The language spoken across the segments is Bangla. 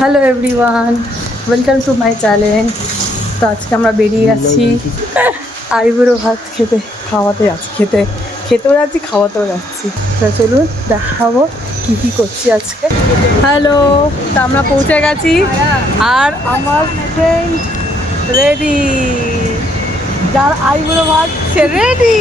Hello everyone, welcome to my channel. তো আজকে আমরা বেরিয়ে যাচ্ছি আইবুড়ো ভাত খেতেও যাচ্ছি, খাওয়াতেও যাচ্ছি। তো চলুন দেখাবো কী কী করছি আজকে। হ্যালো, তো আমরা পৌঁছে গেছি আর আমার ফ্রেন্ড রেডি। যার আইবুড়ো ভাত সে রেডি।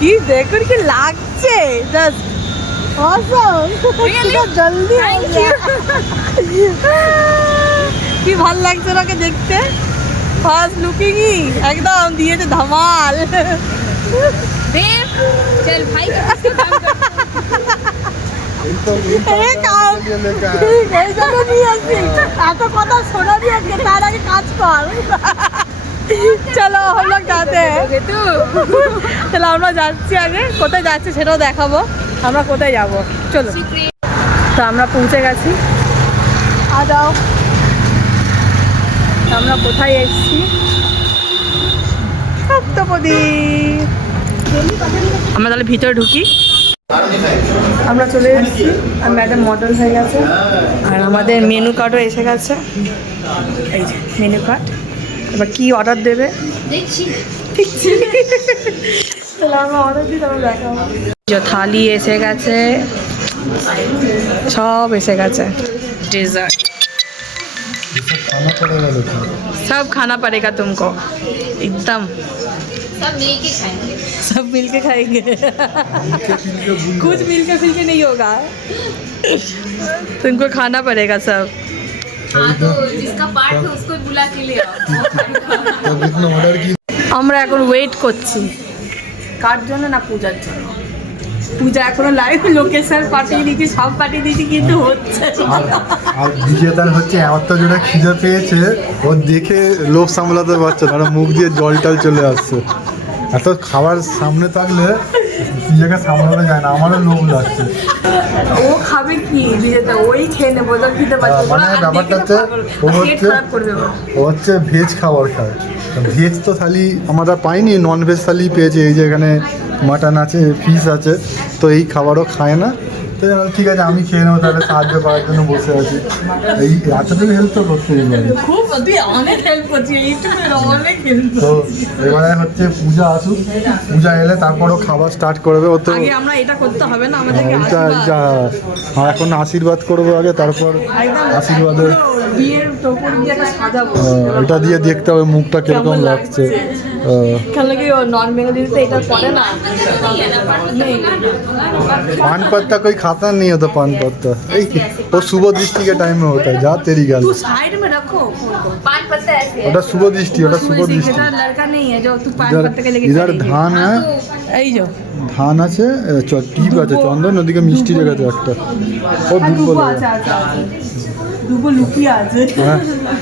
কি দেখুন কি লাগছে, জাস্ট awesome! জলদি কি ভাল লাগছে ওকে দেখতে। ফার্স্ট লুকিংই একদম দিয়েছে ধামাল। चल भाई এত কথা শোনা দিয়ে তার আগে কাজ কর। চলো আমরা যাতে চলো আমরা যাচ্ছি, আগে কোথায় যাচ্ছি সেটাও দেখাবো। আমরা কোথায় যাব চলো। তো আমরা পৌঁছে গেছি, আদাও আমরা কোথায় এসেছি, সপ্তপদী। আমরা তাহলে ভিতরে ঢুকি। আমরা চলে এসেছি আর ম্যাডাম মডেল হয়ে গেছে আর আমাদের মেনু কার্ডও এসে গেছে। এই যে মেনু কার্ড, এবার কি অর্ডার দেবে তাহলে আমরা অর্ডার দিই, তারপর দেখাবো। থালি এসে গেছে, সব এসে গেছে, डेजर्ट सब खाना पड़ेगा तुमको एकदम, सब मिल के खाएंगे कुछ मिल के नहीं होगा, तुमको खाना पड़ेगा सब। तो जिसका पार्ट है उसको बुला के ले आओ। আমরা এখন ওয়েট করছি, কার জন্য না পূজার জন্য। পূজা এখনো লাইভ লোকেশন পাঠিয়ে দিচ্ছি, সব পাঠিয়ে দিচ্ছি, কিন্তু হচ্ছে আর বিজেতার হচ্ছে এত জোরে খিদে পেয়েছে, ও দেখে লোভ সামলাতে পারছে না, মুখ দিয়ে জল টল চলে আসছে। এত খাবার সামনে থাকলে নিজেকে সামলানো যায় না, আমারও লোভ লাগছে। ও খাবে কি বিজেতা, ওই খেয়ে নেবো, খেতে পারছে মানে ব্যাপারটা হচ্ছে ও হচ্ছে ভেজ খাবার খায়। ভেজ তো থালি আমরা পাইনি, নন ভেজ থালি পেয়েছি। এই যে এখানে মাটন আছে, ফিশ আছে, তো এই খাবারও খায় না। তো ঠিক আছে আমি খেয়ে নেবো, তাহলে সাহায্য করার জন্য বসে আছি। এই এতটুকু হেল্প তো করতেই পারি। তো এবারে হচ্ছে পূজা আসুক, পূজা এলে তারপরও খাবার স্টার্ট করবে। ও তো আমরা এটা করতে হবে না আমাদেরকে, এখন আশীর্বাদ করবো আগে, তারপর আশীর্বাদের এটা দিয়ে দেখতে হবে মুখটা কিরকম লাগছে। पान पत्ता कोई खाता नहीं होता, पान पत्ता वो सुबह दृष्टि के टाइम में होता है। जा तेरी गाल साइड में रखो पान पत्ता ऐसे ওটা শুভ দৃষ্টি, ওটা শুভ দৃষ্টি। लड़का नहीं है जो तू पान पत्ता के लेके इधर ধান है, এই जो ধান আছে, টিপ আছে, চন্দন, ওদিকে মিষ্টি রেখেছে একটা, ও দুপুর দুপুর লুকিয়ে আছে। হ্যাঁ,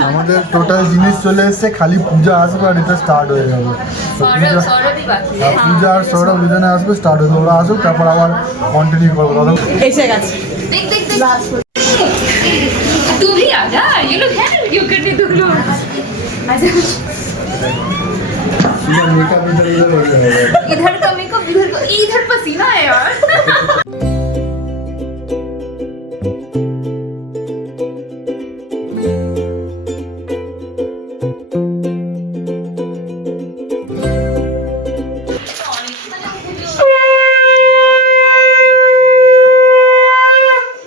আমাদের টোটাল জিনিস চলে এসছে, খালি পূজা আসবে আর এটা স্টার্ট হয়ে যাবে। পূজা আর সৌরভ দুজনে আসবে, স্টার্ট হয়ে যাবে। ওরা আসুক, তারপর আবার কন্টিনিউ করবো। এসে গেছে, देख देख देख तू भी आ जा, ये लोग हैं रिव्यू करने, तू लोग इधर का मेकअप, इधर पसीना है यार।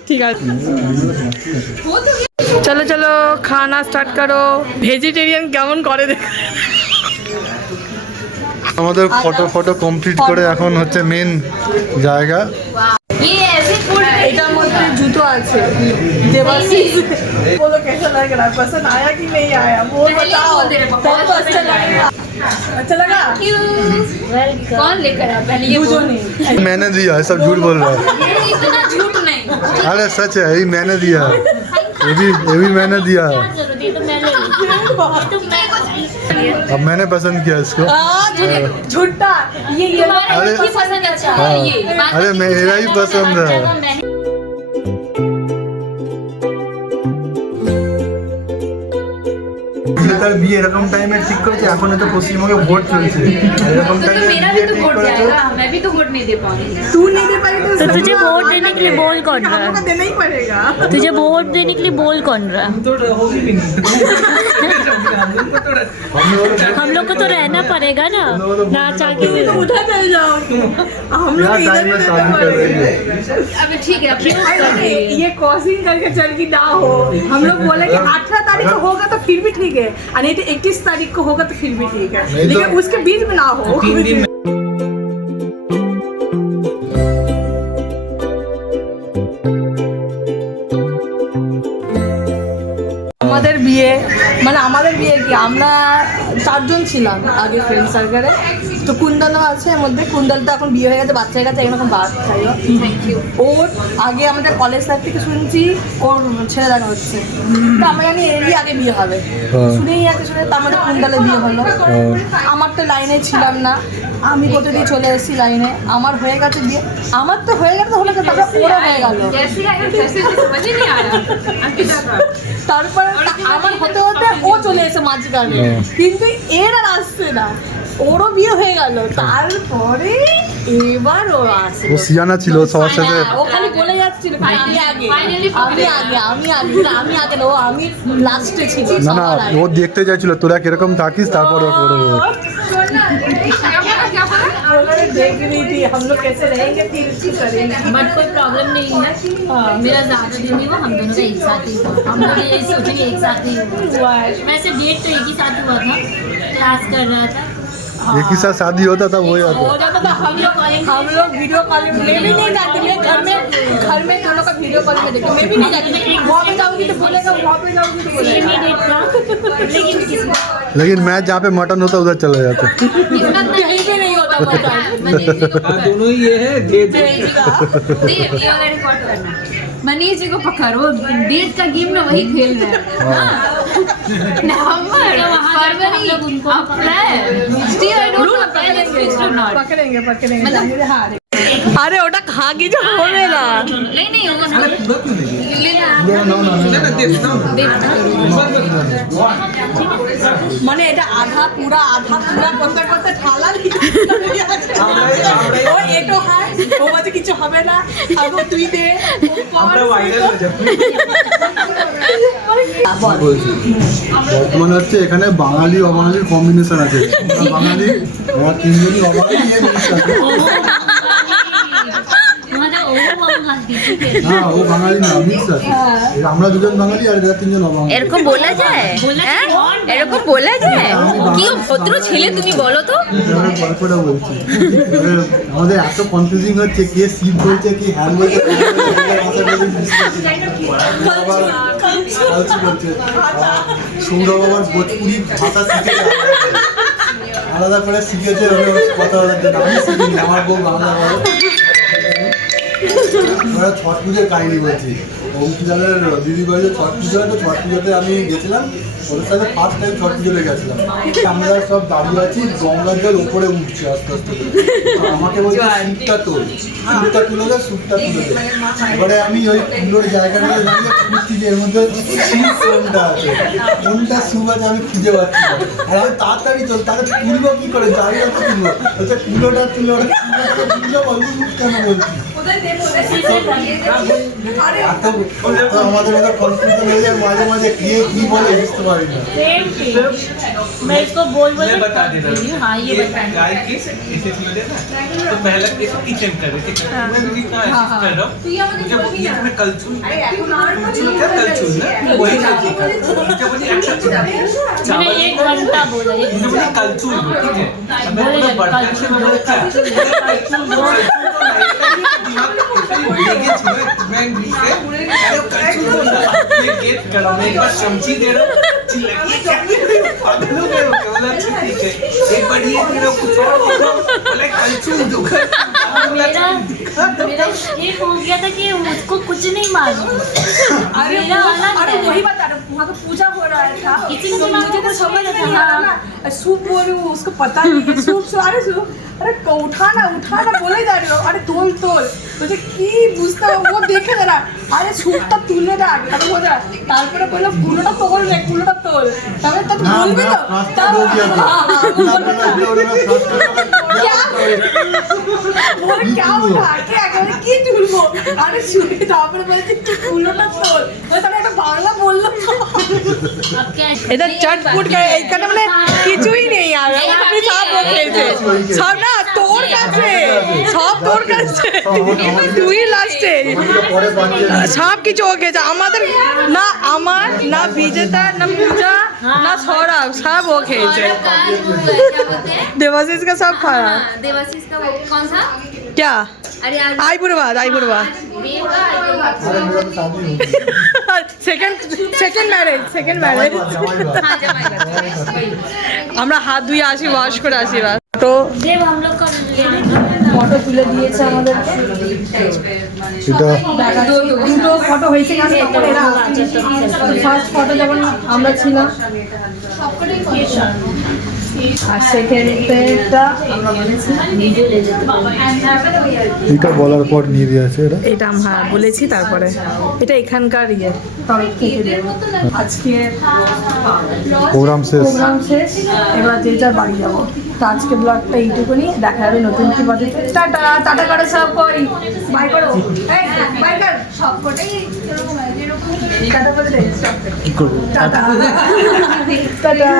ঠিক আছে চলো চলো খানা স্টার্ট করো। ভেজিটেরিয়ান কেমন করে দেখ। আমাদের ফটো কমপ্লিট করে এখন হচ্ছে মেন জায়গা। ये ऐसे फूड এটার মধ্যে জুতো আছে। देवाशीष बोलो कैसा लग रहा है, पसंद आया कि नहीं आया, बोल बताओ। बहुत अच्छा लगा, अच्छा लगा। कौन लेकर आया पहले ये बोलो। मैंने दिया है, सब झूठ बोल रहा है। इतना झूठ नहीं, अरे सच है, ये मैंने दिया है, ये भी मैंने दिया है। अब मैंने पसंद किया इसको। झूठा ये अरे पसंद अच्छा है हाँ, ये, अरे मेरा ही पसंद है। এখানকার বিয়ে এরকম টাইমে ঠিক করেছে, এখন তো পশ্চিমবঙ্গে ভোট চলছে, এরকম तो টাইমে मेरा বিয়ে भी तो ঠিক वोट করেছে। जाएगा, मैं भी तो वोट नहीं दे पाऊंगी। तू नहीं दे पाएगी तो तुझे वोट देने के लिए बोल कौन रहा हमको है? देना ही पड़ेगा। तुझे वोट देने के लिए बोल कौन रहा है? हम लोग को तो रहना पड़ेगा ना, ना चाह के भी। तो उधर चले जाओ, हम लोग क्या इधर टाइम ही में रहना शादी कर रही पड़ेगा। है? अबे ठीक है, क्यों कर अरे रही है? ये क्रॉसिंग करके चल की ना हो, हम लोग बोले कि 18 तारीख को होगा तो फिर भी ठीक है, और नहीं तो 31 तारीख को होगा तो फिर भी ठीक है, नहीं तो- लेकिन उसके बीच में ना हो। আমাদের বিয়ে মানে আমাদের বিয়ে কি আমরা 4 জন ছিলাম আগে ফ্রেন্ড সার্কেলে, তো কুন্দলও আছে এর মধ্যে। কুন্দল তো এখন বিয়ে হয়ে গেছে, বাচ্চা হয়ে গেছে, এখন বাচ্চা। ওর আগে আমাদের কলেজ লাইফ থেকে শুনছি ওর ছেলে দেখা হচ্ছে, তো আমরা জানি এরই আগে বিয়ে হবে, শুনেই আছে শুনে তো আমাদের কুন্দলে বিয়ে হলো। আমার তো লাইনে ছিলাম না, আমি কোথা দিয়ে চলে এসেছি লাইনে, আমার হয়ে গেছে বিয়ে, আমার তো হয়ে গেছে, হলে তারপর ওরও হয়ে গেল। कैसे आया, कैसे मुझे समझ ही नहीं आ रहा। তারপর আমার হতে হতে ও চলে এসে মাঝখানে, কিন্তু এর আর আসছে না, ওরও বিয়ে হয়ে গেল, তারপরে এবার ও আসে। ও সিয়ানা ছিল সবার সাথে। ও খালি বলে যাচ্ছিল আমি আগে, আমি আগে, আমি আগে, না, আমি আগে না, ও আমি লাস্টে ছিল না না, সবার আগে। ও দেখতে চাইছিল তোরা কিরকম থাকিস, তারপর ও করবে। क्या बोला? उन्होंने देख रही थी हम लोग कैसे रहेंगे, फिर उसकी करेंगे। बट कोई प्रॉब्लम नहीं है, मेरा ज़्यादा दिन नहीं हुआ, हम दोनों का एक साथ ही हुआ, हम लोग यही सोचेंगे एक साथ ही हुआ। वैसे डेट तो एक ही साथ हुआ था, क्लास कर रहा था। एक ही साथ शादी होता था वही हो आता। जाता था, हम लोग वीडियो कॉल में, मैं भी नहीं जाती, मैं घर में दोनों का वीडियो कॉल में देखती, मैं भी नहीं जाती, वहाँ पे जाऊंगी तो बोलेगा, वहाँ पे जाऊंगी तो सेम ही बोलेगा। डेट था, लेकिन किस्मत लेकिन मैं जहाँ पे मटन होता उधर चला जाता। किस्मत में कहीं पे नहीं होता पता। मनीष जी को पकड़। दोनों ये है दे दो। नहीं, ये वाला रिकॉर्ड करना। मनीष जी को पकड़ो, डेट का गेम ना वही खेल रहे हैं। हाँ। नवंबर, फरवरी, अप्रैल, still I don't know when it's fixed or not. पकड़ेंगे पकड़ेंगे मतलब- हाँ अरे ওটা খা কিছু হবে না। नहीं नहीं, वो पूरा क्यों नहीं दिया? लेना ना ना दे देता हूँ। মানে এটা আধা পুরা করতে করতে ঠালা ও এটো হয়, ও বলছে কিছু হবে না, আগে তুই দে, আমরা ভাইরাল হয়ে যাবো। বলছি বর্তমানে হচ্ছে এখানে বাঙালি অবাঙালির কম্বিনেশন আছে। আমরা বাঙালি, আমরা তিনজনই অবাঙালি, এ মিক্স আছে। तुम्हारा ओवर ठीक है। না ও বাঙালি না, মিক্স আছে। আমরা দুজন বাঙালি আর এরা তিনজন অবাঙালি। এরকম বলা যায়? হ্যাঁ? এরকম বলা যায়? কি ভদ্র ছেলে তুমি বলো তো। এবার গল্পটা বলছি। এবার আমাদের এত কনফিউজিং হচ্ছে, কে শিব বলছে, কি হ্যান বলছে, সৌরভ আবার ভোজপুরি ভাষা শিখেছে, আলাদা করে শিখেছে কথা বলার জন্য। আমি শিখিনি, আমার বউ বাংলা বলে। আমরা ছট পুজোর কাহিনী বলছি। অঙ্কিতাদের দিদি বাড়িতে ছট পুজো হয়, তো ছট পুজোতে আমি গেছিলাম, ওদের সাথে ফার্স্ট টাইম ছট পুজোতে গেছিলাম। আমরা সব দাঁড়িয়ে আছি, গঙ্গার জল উপরে উঠছে আস্তে আস্তে করে। তো আমাকে বলছে সুপটা তোল, সুপটা তুলে দে, সুপটা তুলে দে। এবারে আমি ওই কুলোর জায়গাটা দাঁড়িয়ে খুঁজছি যে এর মধ্যে সুপ কোনটা আছে, কোনটা সুপ আছে আমি খুঁজে পাচ্ছি না। আর আমি তাড়াতাড়ি তোল, তাহলে তুলবো কি করে, দাঁড়িয়ে তো তুলবো, বলছে কুলোটা তুলে, ওটা তুলবো বলবো কেন বলছি। তো আমাদের মধ্যে কনফিউশন হয়ে যায়, মাঝে মাঝে কে কি বলে বুঝতে পারি না। मैं इसको बोल मैं बता दे रहा हूँ। हाँ ये ये बता गाय की इफेक्ट में देना, तो पहले इसको किचन कर रहे, ठीक है? मैं भी जितना ऐसे कर रहा हूँ, मुझे वो ये मैं कलछुल क्या कलछुल ना वही कलछुल का, मुझे बोली एक्शन मैंने चावल 1 घंटा बोला, मुझे बोली कलछुल दो, ठीक है? अब मैं बोला बर्तन से मैं बोला क्या मैं कलछुल दो ना, ये गेट करो, मैं एक बार चमची दे रहा हूँ, चिल्लाइए क्या पागल हो गए हो क्या? बोला अच्छा ठीक है, एक बार ये दे रहा हूँ, कुछ और दे रहा हूँ, बोला कलछुल दो। बोला मेरा ये हो गया था कि उसको कुछ नहीं मालूम। अरे मेरा अलग अरे है। वही बता रहा हूँ, वहाँ पे पूजा हो रहा था, किसी तो को मुझे तो कुछ समझ नहीं नहीं आ रहा ना, सूप बोलूँ उसको पता नहीं है, सूप अरे सूप আরে উঠা না বলে দাঁড়িয়ে আরে তোল বলছে কি বুঝতে পারবো ও দেখে দাঁড়া আরে সুপটা তুলে রাখ তারপরে বললো কুলোটা তোল তবে তো বলবি তো কি তুলবো আরে শুনে তারপরে বলছে কুলোটা তোল তাহলে একটা বাংলা বললো अब क्या এটা চটপুট এইখানে মানে কিছুই নেই আর আপনি সব ও খেয়েছে সব না তোর কাছে সব তোর কাছে তুই লাস্টে পরে বানিয়ে সব কিছু ও খেয়েছে আমাদের না আমার না বিজেতা না পূজা না সৌরভ সব ও খেয়েছে सौरभ का वो क्या बोलते हैं देवाशीष का सब खाया हाँ, देवाशीष का वो कौन सा क्या अरे आज आईपुरबाद देव का अरे मेरा तो शादी हो गई সেকেন্ড ম্যারেজ हाँ जमाई का আমরা হাত ধুয়ে আসি ওয়াশ করে আসি ফটো देव हम लोग का ফটো তুলে দিয়েছে আমাদেরকে এটা দুটো ফটো হয়েছে কারণ তখন এরা ফার্স্ট ফটো যখন আমরা ছিলাম আর সেকেন্ডটা আমরা বলেছি এটা বলার পর নিয়ে দিয়েছে এটা এটা হ্যাঁ বলেছি তারপরে এটা এখানকার ইয়ে তরফ থেকে দেবো আজকে প্রোগ্রাম শেষ প্রোগ্রাম শেষ এবার যে যার বাড়ি যাবো তো আজকে ব্লগটা এইটুকুনি দেখা যাবে নতুন কি পদ্ধতি টাটা করে সব করি বাই করো বাই কর সব কটাই টাটা করে দে কি করবো টাটা টাটা